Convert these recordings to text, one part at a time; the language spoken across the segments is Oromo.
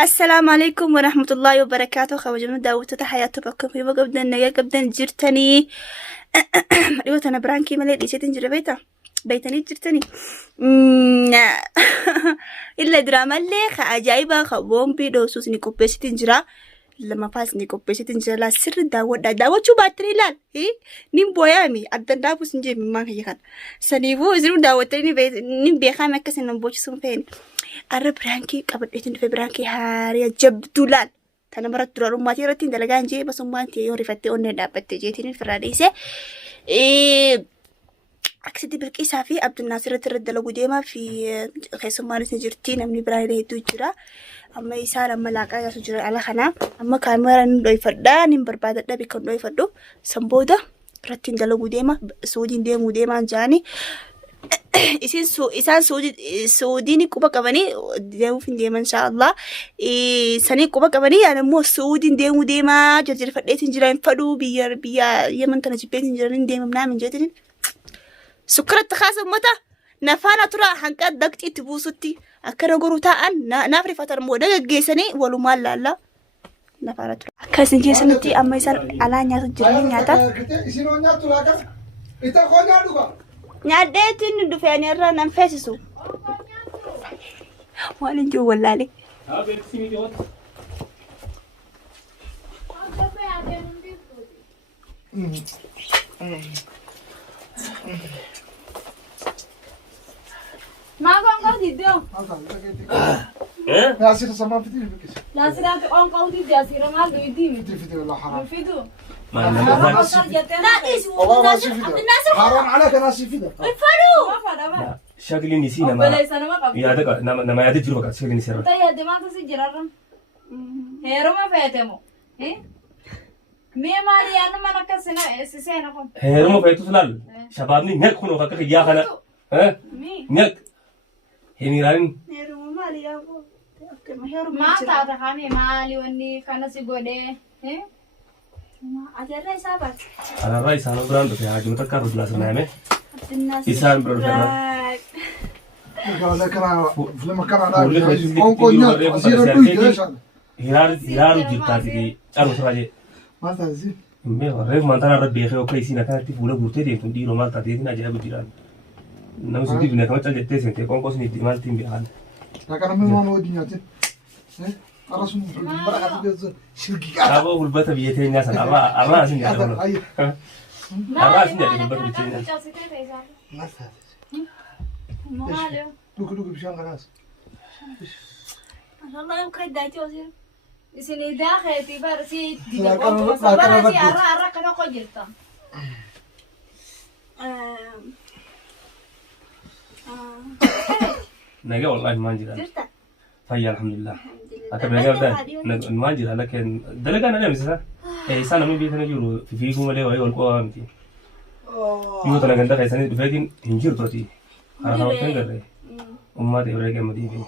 السلام عليكم ورحمة الله وبركاته. خوجنا داوت حياتي بكم في قبضن نجا قبضن جرتني أيوة أنا برانكي ملي إيش تنجر بيتني جرتني إلا دراما اللي خاجايبا خبون بيدوسوس نيكوبيش تنجرا لما فاس نيكوبيش تنجرا لا سر داوت شو باتري لال نيم بويامي أدن دابوس نجي مما هيكان سنيبو زرو داوتني بيت نيم بيخا مكسن نبوش سنفين أرى برانكي قبل إيتن في برانكي هاريا جبدولان تنا مرات ترى روماتي رتين دلقان جي بس روماتي يوري فتي أون دابت جيتين فراديسة أكسدي بالكيسة في عبد الناصر ترد لو قديمة في خيسوم مارس نجرتين أمني براي توجرا أما يسار أما لاقا يسجر على خنا أما كاميرا ندوي فردان بربادة ده بيكون دوي فردو سمبودا رتين دلو قديمة سودين ديم قديمة جاني إسان سوديني كوبا كماني ديمو في ديما إن شاء الله سني كوبا كماني أنا مو سودين ديمو ديما جرجر فردين جرين فدو بيا يمن كنا جبين جرين ديما منام جدين سكرة تخاصم متى نفانا ترى حنكات دكتي تبوسطي أكره قروتان نافري فتر مودة جيسني ولو مال لا نفانا ترى كاسن جيسنتي أما يسان على نياتو جرين نياتا ناديتين دفعني الرا نفسسو وأنا جو ولا لي ما كان قاعد يديو لا سير سما في بكيس لا سيرات أون قاعد يديو سير ما له يديو في ولا حرام فيدو لا إيش حرام عليك انا سيفيدا الفلو ما فدا شكلي نسينا ما يا دك نما يا دجرو بك شكلي نسينا تيا دماغ تسجرارم هيرو ما فاتمو مي مالي أنا ما نكسنا سيسينا كم هيرو فايتو سلال شبابني نك خنو فكك يا خنا ها نك هنيران هيرو مالي يا أبو ما تعرف خامي مالي وني كنا سيقوده ما أجرّي سابت على الرئيس أنا براند في حاجة متكرر بلاس نعمة الناس إنسان براند قال لك انا في المكان انا اون كونيا سير دوي ايش هيرار جبتاتي أروح سراجي ما تزي مي ريف ما ترى ربي خيو كيسي نكان تفوله بورتي دي تندي روما تاتي نجا بجيران نمسك دي بنا كمان تجي تسنت كون كوسني دي مالتين بيان لكن ما هو دنياتي أرسم بركة بيز شركة أبغى بالبتة بيجي ناس أبغى أسمع كلامه أبغى أسمع بالبتة بيجي ناس ما تزي مالو لوك بشان خلاص والله يوم كيد دايتي وزير سيني داخل في برسي دي لا، كانوا- أو لا، كانوا برسي بدو. أرى كنا قجلتا نجا والله ما نجي جرتا فيا الحمد لله أكمل نجا ده ما نجي لكن دلقا أنا مثلا إنسان من بيتنا يجوا في فيكم ولا هو يقول قوام تي يقول تنا كندا كيسان دفعين هنجر توتي أنا هو تنقل أمة تبرك مدينة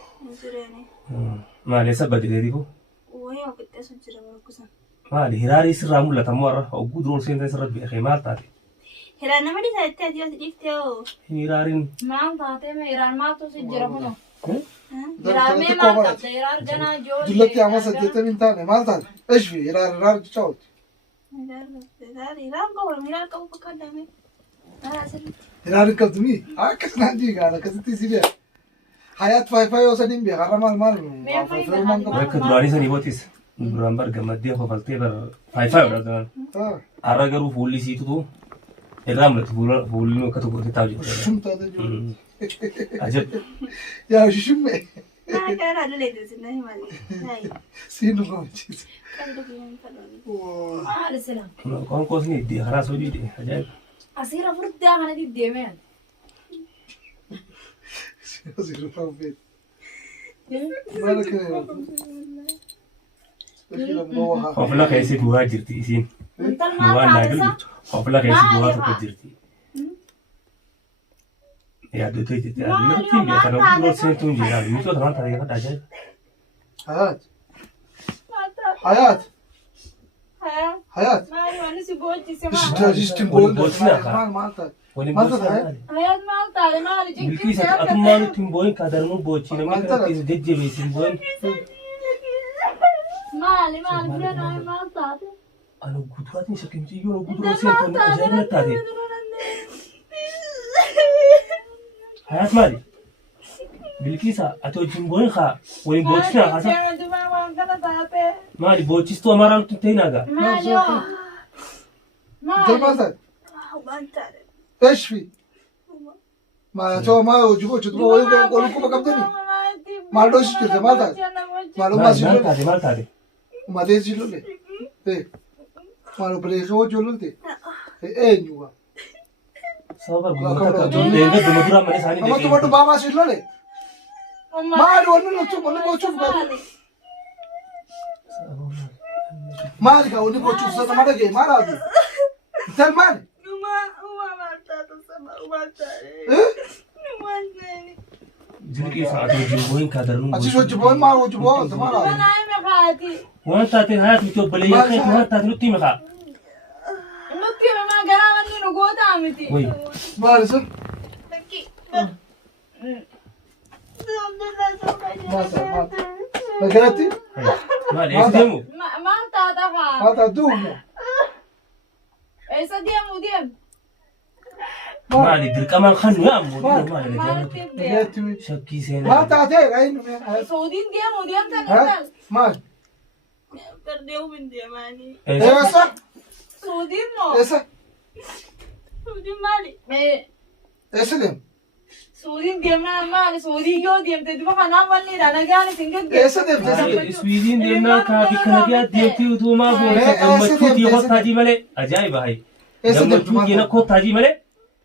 ما ليس بدي ديكو وهي وقت سجّر مركزا ما لي هراري سر مولة تمارة أو جودرون سين تسرد بخيمات تاتي هلا نما دي ساعتها ديوس ديكتو هرارين ما أنت ما إيران ما تسجل هنا ده إيران تلاتة ما كوبرات. تبدأ إيران جنا جو دلوقتي عم سديت من تاني ما تزي ايش في يرار تشوت إيران قوي ميران قوي بكلامي أنا أسمع يرار كذمي كيس نادي قال كذا تيجي حياة فاي وسدين بيا غرام المال فاي ما mereka durani sani botis duran bar gamadde ho falte bar fai berdan aragaru fulli situ tu eram lat fulli no katu kurti taji شو هذا جو ajab يا شو مي ما كان هذا اللي تسمعه مالي هاي سينو كوتشيس كان ده بيان فلان ما على السلام kon kosni di khara so di ajab أصير أفرد داخل دي الدمين زيرو فاوبيت مالك يا hofla kaisi duha jirti isin أنت duha ما nagil تعرف hofla kaisi duha to jirti ya do to jirti adu tin bi kana duro sen tun jira mi to tan tare ka ajab حياة حياة Hayat. Maali wanni si boochise İşte maali. maal taate. Waliin Maal boocina taate? maali? Hayat maal taate maali Bilkiisa jikkisi atummaa nutti hin boo'in kaadarmu boochi namni Maal kana taate? keessa jajjabeessi hin boo'in. maali bira naa maal taate. Ano guduraatiin shakkimtii yoo guduraa seetu ajaa'iba taate. Hayat maali? Bilkiisa ati wajjin boo'in haa waliin boocina haasa. Maali boochistuu amaaraa nutti hin ta'in haga. Maali yoo. Intal maal taate? Waan taate. Eesh fi? Maal ta'u maal hojii boochistuu waliin quba qabdanii? Maal dhoosii jirte maal taate? Maalummaa si Maal lolle? taate maal taate? Malee si lolle? Maal obboleessa hojii lolte? Eenyu waa? Sababa gurgurtaa kan ijoollee eeggaddu maduraa malee isaanii Amatu deebi'e. waddu baamaa si lolle? Maal wanni bocuuf galu? Maal gaa wanni bocuuf sana mada gee maal haati? Intal maali? Maal taate sama waan taate. Waan taate. Bilkiisa ati wajjin boo'in kaadarmu Achi hojii boon maal hojii boon maal haati? Banaa hime kaati. waan taateen hayaat miti obboleeyyan keetu waan taate nutti hime kaa. Nutti hime maa garaa wanni nu gootaa miti. Wayi. Maal isa? Bakki. Nagaatti? Maali eessa deemu? Maal taata kaa? Maal taate duumu? Eessa deemu? Maali dirqamaan kan nu yaamu maali Maalitti nagaatti. deemu? Nagaatti? Shakkii seenaa. Maal taatee? Ayin Suudiin deemtan intal. maal? Gardeewu hin deemaanii. Eessa? Suudiin moo? Eessa? Suudiin maali? Eessa deemu? Suudiin deemnaan maali? Suudiin yoo deemte duba kanaan wanniidha nagaan isin gaggeessu. Eessa deemte? Eessa deemte? Iswiidiin deemnaa kaafi kana gadi deemtii utuumaa boota gammachuu kiyya kottaajii malee ajaa'iba hayi. Eessa deemte? Gammachuu kiyya kottaajii malee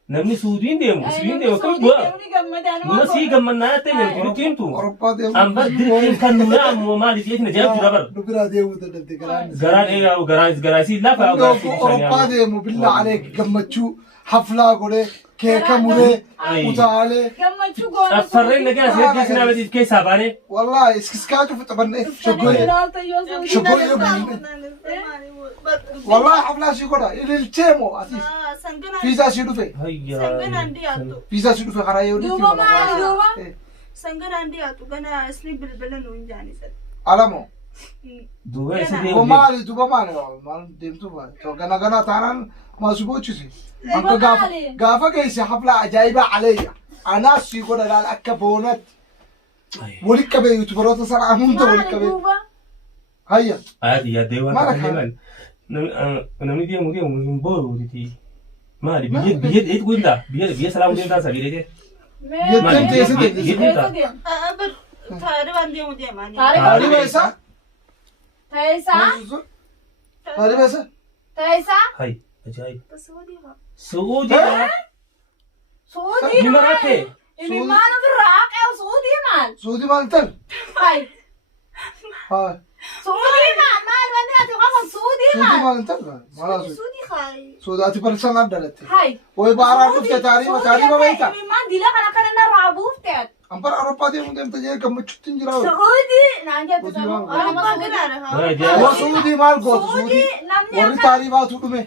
namni Suudiin deemu Iswiidiin deemu kam bu'aa. Deemni gammadaan Numa sii gammannaa yattee meetu nuti himtu. Oroppaa deemu. Amba dirqiin kan nu yaamu maali jechuun ajaa'ibu dura bara. Nu biraa deemuu dadhabde garaan. Garaan eegaa garaan sii lafa Oroppaa deemu billaa alee gammachuu haflaa godhee keeka muree utaalee. gammachuu goona. Affarreen nagaa si eeggaa sinaa badiif keessaa baanee. Wallaahi iskiskaa cufu xabanne shoggoyee. Shoggoyee buune. Wallaahi haflaa si godha ililchee moo asis. Fiizaa si dhufe. Sanganaan dhiyaatu. Fiizaa si dhufe karaa yoo Duuba maali duuba? Sanganaan dhiyaatu gana isni bilbila nu hin jaanisan. Alamoo. Duuba isa Duba deemu. maali duba maali maal deemtu baay'ee. Gana gana taanaan maasu gochisi. Akka gaafa geesse haflaa ajaa'ibaa aleeyya. Anaas si godha laal akka boonatti. Walitti qabee yuutubaroota sana hunda walitti qabee. Hayya. Ayaati yaaddee waan Maala taatee maali? Namni deemu hin booru titi. Maali biyya dheetu guddaa biyya salaamu deemtaa isa biyya Yettee teesse deemte. Taaribaan deemu deemaanii. Taariba isaa? Ta'isaa? Taariba isaa? Ta'isaa? Hayi ajaa'iba. Suudii haa. Suudii. Suudii Ni maali? maraate. Ini mana birraa qe'u suudii maal? Suudii maal tal? Hai. Haa. Suudii maal wanti ati qaban suudii Suudii maal? maal tal? Maalaa suudii? Suudii haa. Suudii ati barsiisaan addalatti. Hai. Way baaraan dhufte taariba beekta. Ini man dila kana kana narraa buufte. Ampara Oroppaa deemu deemte jee gammachuutti hin jiraa. Suudii naan jettu Suudii sanuu. maal? Oroppaa ganaadha haa. Waa suudii maal gootu suudii? Suudii namni Warri akka taaribaatu dhume.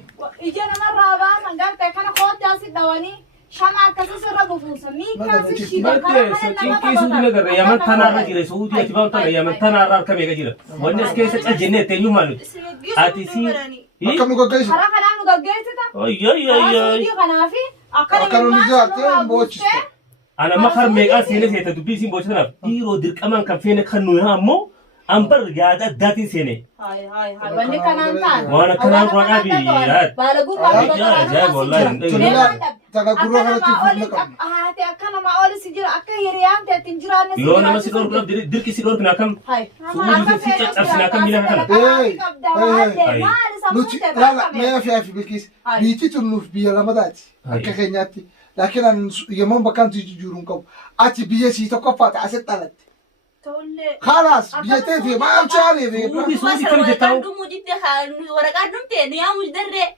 ija namarraa baasan gartee kana kooddaa si dhawanii shama akkasii sirra bufuusa. Miikaan si shiidee Baatee sachinkii suudii nagarra yaman tanaarra jira suudii ati baa'u tana yaman tanaarra harka meeqa jira. Wanni as keessa caljennee etteenyuu maalu. Ati si. Akkam nu gaggeessu? karaa kanaan nu gaggeessita. Ayyaayyaayyaay. Suudii kanaafi Akka akka nu namni jiraatee maal boociste. Ana makar meeqaa seenee seeta dubbii isiin boochatanaaf dhiiroo dirqamaan kan feene kan nuyi ammoo ambar yaada addaatiin seene. wanni kanaan ta'an. Waan akkanaan roodhaa fi yaad. Baala gurbaa Ajaa'iba wallaahi. Taga gurra kanatti fuula qabna. Haati akka namaa oli si jira akka hiriyaan ta'e ittiin jiraanne si Yoo nama si dhorkuudhaaf dirqi si dhorkina akkam. Suudii si caccabsina akkam miila kana. Nuti laala mee fi afi bilkiis biitti tunnuuf biyya lamadaati akka keenyaatti laakiin an yemmuu bakkaan tu jijjiiruun qabu ati biyya sii tokkoffaa ta'asit dhalatte. Tollee. Khalaas biyya ta'eef maal chaaree beekna. Suudii kan hojjetaa. Dhumuu didde waraqaan dhumte niyaamu darree.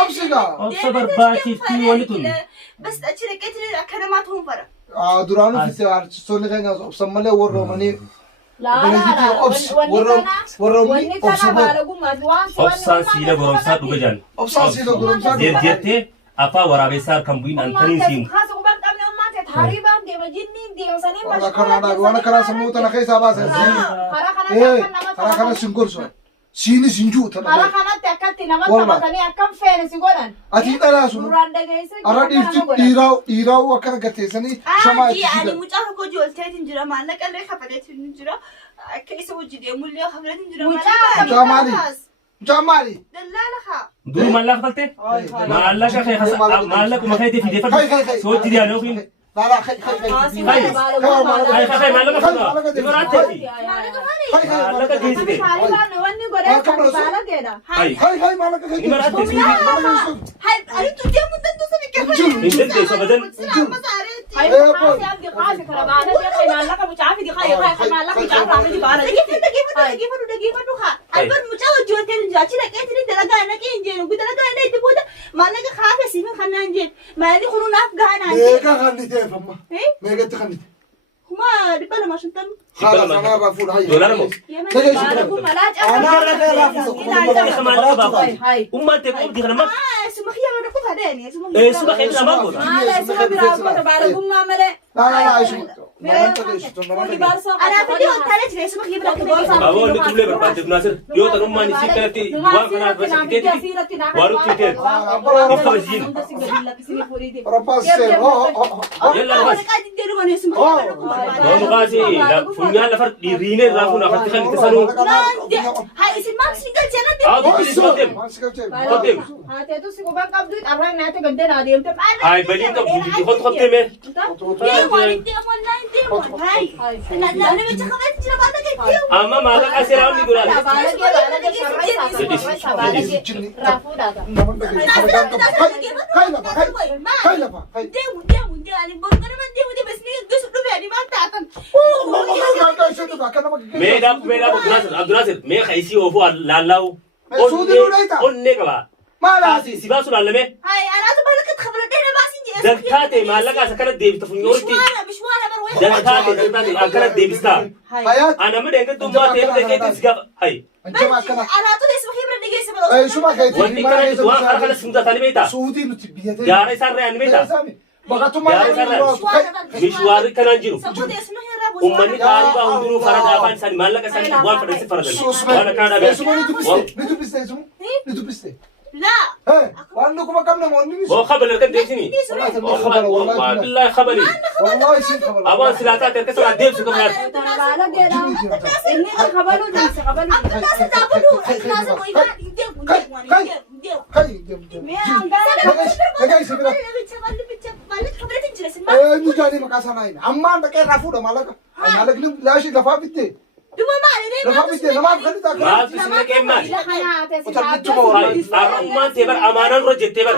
Obsigaa. Obsa barbaachiftii wani tun. Bas achi dhaqeetti akka namaa tuun fara. Duraanuu fitte artistoonni keenya obsan malee warroomanii Obsaan siila goromsaa dhuga jaan. Obsaan siila goromsaa dhuga. Jettee afaan waraabessaa kan bu'in antaniin siimu. Wala kanaadhaa waan karaa sammuu tana keessaa baasan karaa kana sin gorsu. Siini sin juu tana. Karaa kanatti akkatti nama taphatanii akkam feene si godhan. Ati dhalaa sun. Ara dhiiraa'uu akkana gateessanii shamaa itti Ani fidan. mucaa tokko ijoolteetiin jira maallaqa illee kafateetiin jira akka isa hojii deemullee kafateetiin jira Mucaa maali? Mucaa maali? Dallaala haa. Duru maallaqa faltee? Maallaqa kee maallaqa makee itti fidee fadhu. Soojii diyaanoo fi. Lala khay maallaqa faltaa. Dimaraatteeti. Maallaqa geessite. Dimaraatteeti. Ani tu deemuu dandeessu ni kennu. Hin dandeessu abadan. Mega khanite famma. Mega khanite. خلاص انا رافول هاي دولار مو. انا رافول Umma te ko di kana ma. Suba khay na ma ko. لا لا لا ايش ما انت ليش Bawo ni tumle berpati Nasir. Yo tan umma ni sikarati wa kana bersikiti. Waru tiket. Ifka bajin. رباس Yalla bas. Bawo kasi la funya la far di rine rafu na fatikhan tisanu. Adu please kotem. Kotem. Hai balin ka budi hot kotem me. Amma maga kasira ni gura. Meda Abdunasir me khaisi ofu lalau. Onne kaba. Kasi sibasu lalame. Dakate malaga sakana devi tafunyorti. Dakate akana devista. Ana me denga tumma tebe dekete sigaf. Hai. Wanti kana tuwa kana sunda tani beta. سعودي نتبيته Yara sarre an beta. بقى ما Mishwari kana jiru. Ummani taariba hunduru farada afan sani malaga sani wan fadansi farada. Wana kana be. نتبسته لا وانكم كم نموني Bo khabal kan desini. Wallahi khabali. والله يصير خبر Awan silata terkesa adem suka mat. نجاني مكاسانا أما أنت كيف رافودا مالك مالك نم لاشي لفافيته لفافيته لما بخلي تاكل Ma tu sini keman. Arman tebar amanan rojet tebar.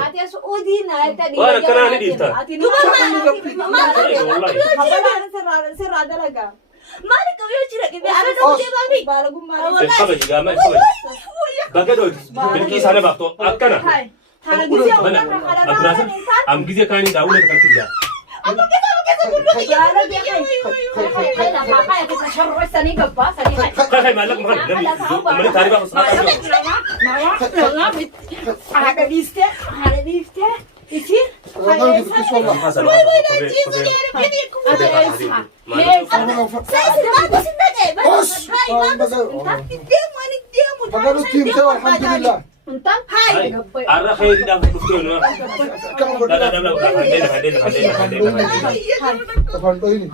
Wala kana ni difta. Khabal jama khabal. Bagado bilki sana bakto akana. Abdurasir am gize kani daule kan tija. Khay malak makan. Mani taariba usma. فقالوا التيم تو الحمد لله Arra khairi dah kuftu no. Dah. تفضليني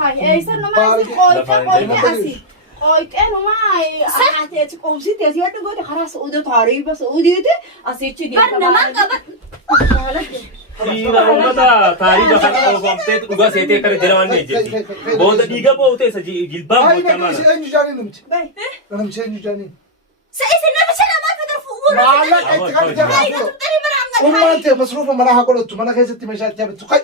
Ira ummata taariba kan qofamte dhuga seete kan jirawanne jetti. Booda dhiiga boote sa jilbaan هاي boote نجي amana. اني جاني نمت انا مش اني جاني وما انت مصروفه مناها قلت مناها كيست مشات جابت تقي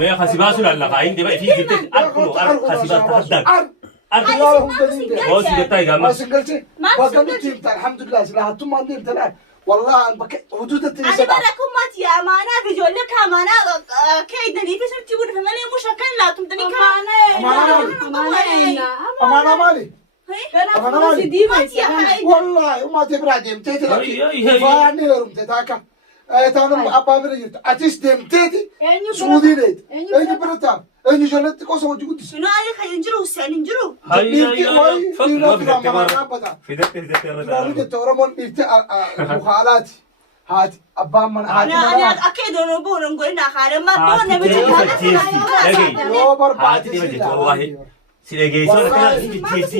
Me khasiba sul Allah qain de ba fi jitte akulu ar khasiba tahaddak. اللهم دليل Bo si deta ما igama. سنقلتي ما قالوا التيم الحمد لله سلاحتم ما ندير تلعب والله حدود أنا بركم مات يا أمانة بيقول لك أمانة كيدني في سنتي ولا فمانة مش هكلا تمتني أمانة مالي والله وما تبرع دمتيتي فاني رمتتاكا تانا أبا بريت أتيس دمتيتي سعودي ريت أين برتا أين جلت كوسا وجود شنو عليك هينجرو سينجرو هاي في ذلك تورمون مخالات هات أبا من هات أنا أكيد أنا بقول نقول إن خالد ما بقول نبي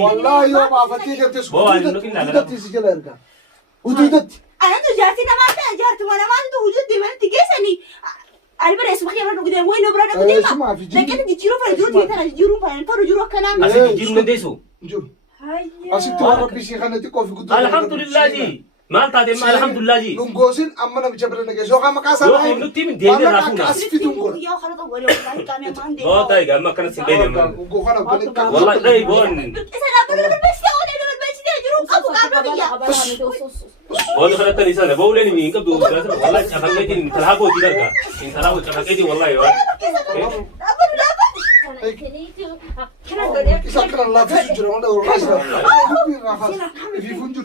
والله يوم أفتي جبت سكوت وجودت تسجل أرجع وجودت أنا تجارتي ما تجارتي وأنا ما عنده وجود دي ما تجيسني أنا اسمك يا برا قدام وين برا قدام لكن تجيرو فجرو ترى تجيرو فرجرو كلام أسيب تجيرو من ديسو جور أسيب تورا بيشي خانتي كوفي قدام الحمد لله جي ما أنت ما الحمد لله جي لونغوسين أما نبجبر نجى زوجها مكاسر لو نبتي من دين رافونا أسيب تونغور يا خالد أقول والله كامي ما عندي ما تايجا ما كان سندين والله والله لا يبون إذا أنا برا بس يا ولد بس تجيرو أبو كامل يا والله خلت الإنسان بقولني مين كبدو والله شافعتي إن تلعبوا كذا إن تلعبوا شافعتي والله يا سكر الله في سجرة ولا ورقص في فنجر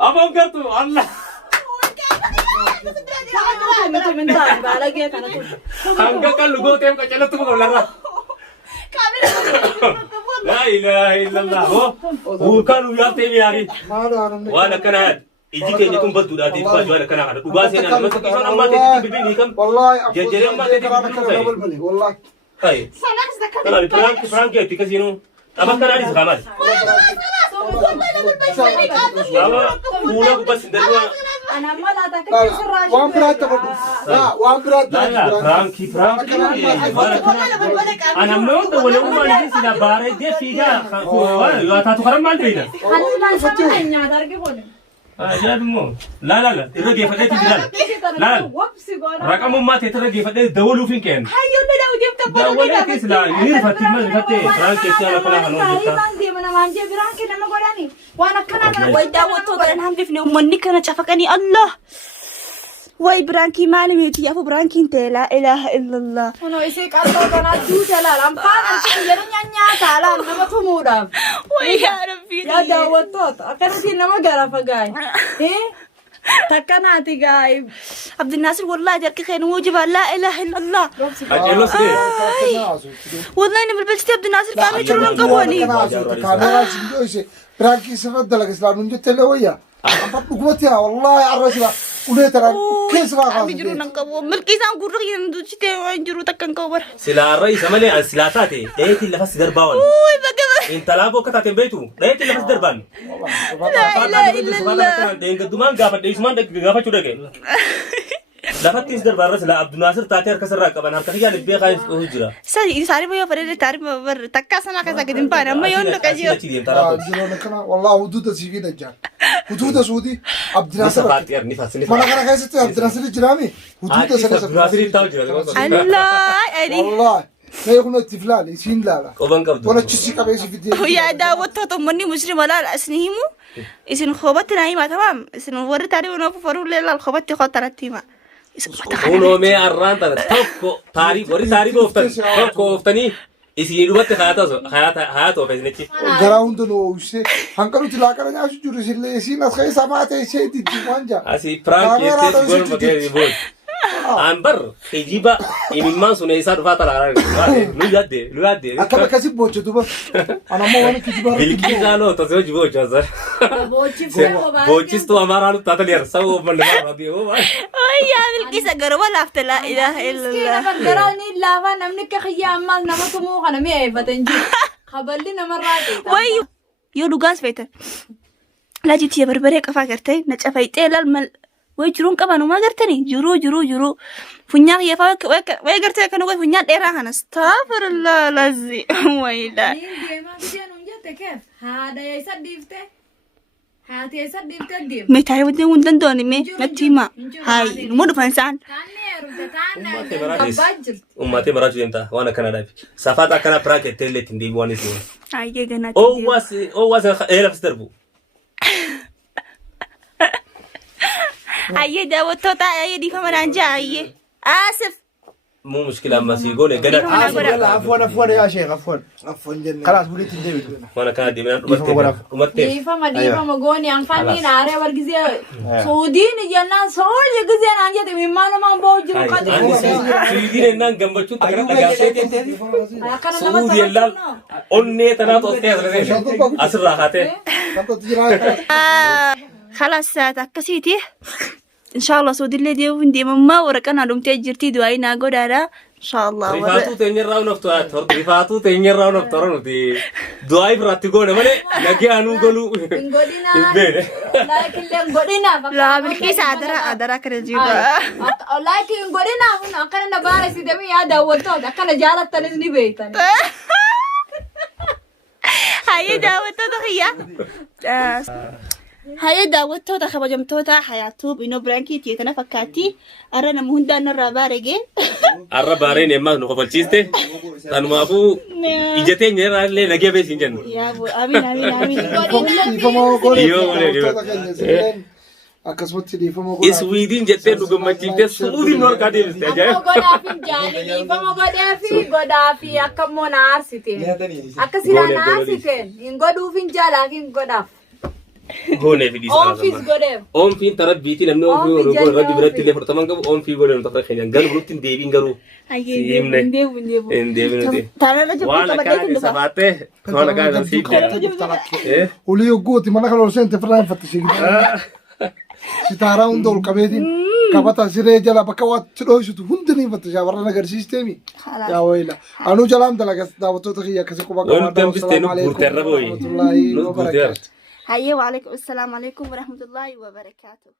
أبغى كرتو الله هنگا كل لغوت يوم كجلت تقول لنا لا إله إلا الله هو كانوا يأتي بياري وأنا كان هاد يجيك يكون بدو داتي فاج وأنا كان هاد وباسي أنا ما تكيس أنا ما تدي ببيني كم والله جريء ما تدي ببيني والله هاي أنا فرانك تكسينو أما كان هاد زمان أنا بس دروا أنا ما لا تكلم سراج وان برات لا وان برات لا فرانكي أنا ما أقول ولا ما نجي سيدا بارة دي فيها يا تاتو كرام ما ندرينا خلنا نسمع إني أدرك يقولون جاد مو لا الرجال فتاة تجلال لا رقم ما تترجي فتاة دولو فين كان هاي البلا ودي بتبغى ولا كيس لا ينير فتاة ما فتاة فرانكي سيانا كلها هنوم ويداوتو كان هم بيفني ومني كانت شافكني الله واي برانكي مالي ميتي يا برانكي انت لا اله الا الله أنا إيشك أصلا كنا جوجا لا لامبان أنت يلون ينيا كلا نما تمودا وي يا ربي يا داوتو أكن في نما جرا فجاي إيه تكنا تجاي عبد الناصر والله جرك خير موجب لا اله الا الله أجلس ده والله انا بالبلد عبد الناصر كانوا يجرون قبوني كاميرا سيدويسي برانكي سفد لك اسلام من جت لويا أمبط قوتها والله عرسها ولا ترى كيس غاغا يجرون قبو ملكي سان قرق يندوشي يجرو تكن قبر سلا الرئيس مالي سلاتاتي لقيت اللي فاس دربان وي بقى انت لابو كتات بيتو لقيت اللي فاس دربان لا اله الا الله دين قدمان غافت ديسمان غافت شودك لفت تيس دربان رسلا عبد الناصر تاتير كسر راقبان هرتخيا لبي خايف هجرا ساري بيو فريد تاري بر تكا سما كذا قديم بانا ما يون لك اجيو والله حدود سيفي نجار حدود سعودي عبد الناصر تاتير نفاس ما انا كايست عبد الناصر الجرامي حدود سلسله الله ادي والله ما يكون التفلال يسين لا قبان قبض ولا تشي كبيس في الدين يا داوتو تمني مسلم ولا اسنيمو اسن خوبتنا ما تمام اسن ور تاري ونوف فرو لا الخوبت خطرتيما uno me arranta tokko taari bori taari goftani tokko goftani isi dubatte hayato fesnechi ground no use hankalu tilakara nyaashu juru sille isi nas khay samate ise didi wanja asi prank yete gol magari bol ambar hijiba imimman sune isa dufa talara lu yadde akaba kasi bocho duba ana mo wani kijiba bilki zalo to se jibo chazar bochis to amara lu tatalier sau mandama rabi o ay ya bilki sagaro wala afta la ilaha illa allah bandarani lava namne ka khiyama nama tumu khana me batanji khaballi namarati way yo lugas beta لا جيت يا بربري قفا قرتي نچفاي طيلال مل ويجرون كمان وما قرتني جرو فنيا هي فاك ويقرت كانوا قاعد فنيا ديرا أنا استغفر الله لزي ويلا ديما بدي أنا جت كيف هذا يصدقته هاتي يصدقته ديم متى ودي وندن دوني متيما هاي مو دفنسان ummate maratu yenta wana kana dafi safata kana prake tele tindi bwani si هاي جنا o was era fsterbu هاي ده وتوتا هاي دي فما نانجا هاي آسف مو مشكله اما سيقول قدر عفوا يا شيخ عفوا جنة خلاص وليت الديفيد وانا كان ديما دي فما غوني أنفاني ناري ورجزي سودين جنا سول يجزي أنا جت مما ما بوجر قدر سيدين نان جنبچو تكرا سعودي الله اونني تنا توستي اسرا خاته خلاص تكسيتي إن شاء الله سودي اللي ديو فندي ماما وركنا دوم تجرتي دواينا قدارا إن شاء الله رفاتو تنيراو نفتوات رفاتو تنيراو نفتورن دي دواي براتيغون مالي نجي انو غلو غودينا لكن غودينا لا بالكيس أدرا كرجيبا لكن غودينا هنا كنا بارسي دمي يا داوتو كنا جالت تنزني بيتن هاي داوتو تخيا هاي داوتو تخبا جمتوتا حياتو بينو برانكي تيتنا فكاتي أرانا مهندا نرى بارجين الربارين ما نخفلشيسته تنمافو إجتة نيرا لي نجي بيسينجن يا أبو آمين akkasumatti dhiifama Iswiidin jettee dhugummachiiftee suudii noor kaadee Amma godaa fi jaalii fama godaa fi akka immoo na aarsite. Akka silaa na aarsite hin godhuuf hin jaalaa hin godhaaf. Goonee fi dhiisaa. Oomfiis godheef. Oomfiin tarabbiitiin namni oomfii irratti biratti illee fudhataman qabu oomfii godhee nuti akka keenyan garuu nutti hin deebiin garuu. Hin deebiin. Waan akka safaattee waan akka siidee. Ulii oggooti mana kana ol seente firraa hin fattishee sitaaraa hunda ol qabeetiin qabata siree jala bakka waatti dhohisitu hundi ni fattishaa warra agarsiisteemi yaa wayila anuu jalaan dalagas daawwattoota kiyya akkasii quba qabaadhaa wasalaamu alaikum hayyee wa alaikum assalaamu alaikum wa rahmatullahi wa barakaatuh